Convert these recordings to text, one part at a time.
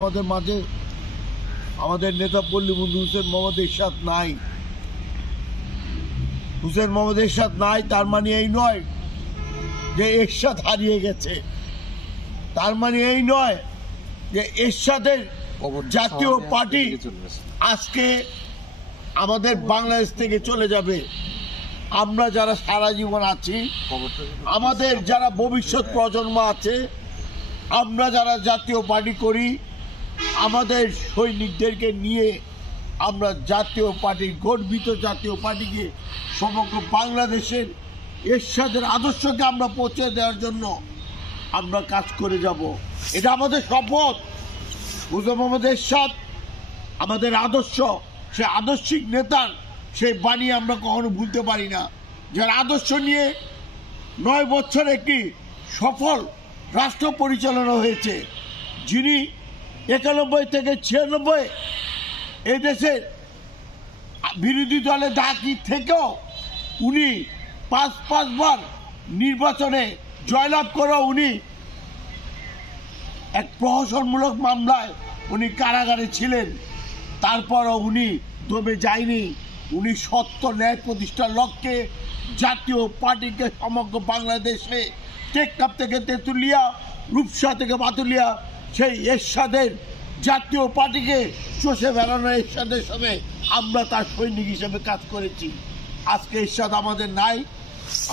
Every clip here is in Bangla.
আমাদের মাঝে আমাদের নেতা পল্লী বন্ধু হুসেন মোহাম্মদ এরশাদ নাই। হুসেন মোহাম্মদ এরশাদ নাই তার মানে এই নয় যে এরশাদ হারিয়ে গেছে, তার মানে এই নয় যে এরশাদের জাতীয় পার্টি আজকে আমাদের বাংলাদেশ থেকে চলে যাবে। আমরা যারা সারা জীবন আছি, আমাদের যারা ভবিষ্যৎ প্রজন্ম আছে, আমরা যারা জাতীয় পার্টি করি, আমাদের সৈনিকদেরকে নিয়ে আমরা জাতীয় পার্টি, গর্বিত জাতীয় পার্টিকে সমগ্র বাংলাদেশের এরশাদের আদর্শকে আমরা পৌঁছে দেওয়ার জন্য আমরা কাজ করে যাব। এটা আমাদের শপথ। হুসেন মোহাম্মদ এরশাদ আমাদের আদর্শ, সে আদর্শিক নেতার সেই বাণী আমরা কখনো ভুলতে পারি না। যার আদর্শ নিয়ে 9 বছর একটি সফল রাষ্ট্র পরিচালনা হয়েছে, যিনি 91 থেকে 96 এই দেশের বিরোধী দলে ডাকি থেকেও উনি পাঁচবার নির্বাচনে জয়লাভ করেও উনি এক প্রহসনমূলক মামলায় উনি কারাগারে ছিলেন। তারপরও উনি দমে যায়নি। উনি সত্য ন্যায় প্রতিষ্ঠার লক্ষ্যে জাতীয় পার্টিকে সমগ্র বাংলাদেশে টেকনাফ থেকে তেঁতুলিয়া, রূপসা থেকে বাতুলিয়া সেই এরশাদের জাতীয় পার্টিকে চষে বেড়ানো এরশাদের সঙ্গে আমরা তার সৈনিক হিসেবে কাজ করেছি। আজকে এরশাদ আমাদের নাই।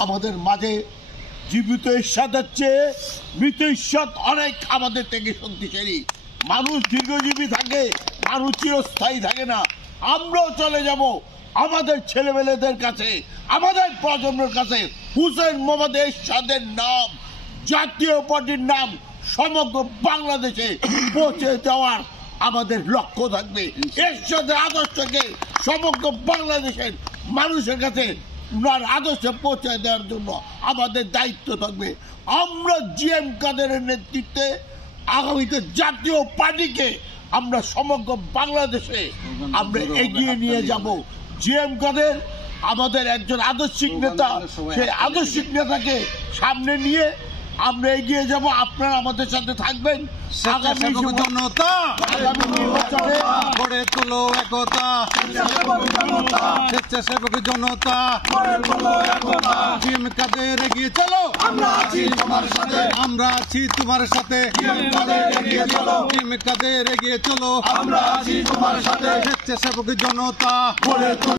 আমাদের মাঝে জীবিত এরশাদের চেয়ে মৃত এরশাদ অনেক আমাদের থেকে শক্তিশালী। মানুষ দীর্ঘজীবী থাকে, মানুষ চিরস্থায়ী থাকে না। আমরাও চলে যাব আমাদের ছেলেমেয়েদের কাছে, আমাদের প্রজন্মের কাছে হুসেন মোহাম্মদ এরশাদের নাম, জাতীয় পার্টির নাম সমগ্র বাংলাদেশে পৌঁছে দেওয়ার আমাদের লক্ষ্য থাকবে। এরশাদের আদর্শকে সমগ্র বাংলাদেশের মানুষের কাছে উনার আদর্শে পৌঁছে দেওয়ার জন্য আমাদের দায়িত্ব থাকবে। আমরা জিএম কাদেরের নেতৃত্বে আগামীতে জাতীয় পার্টিকে আমরা সমগ্র বাংলাদেশে আমরা এগিয়ে নিয়ে যাব। জিএম কাদের আমাদের একজন আদর্শিক নেতা, সেই আদর্শিক নেতাকে সামনে নিয়ে আমরা এগিয়ে যাব। আপনারা আমাদের সাথে থাকবেন। আগামী জনতা গড়ে তোলো একতা, স্বেচ্ছাসেবক জনতা, জিএম কাদের এগিয়ে চলো, আমরা আছি তোমার সাথে, আমরা আছি তোমার সাথে, জিএম কাদের এগিয়ে চলো, আমরা আছি তোমার সাথে, স্বেচ্ছাসেবক জনতা।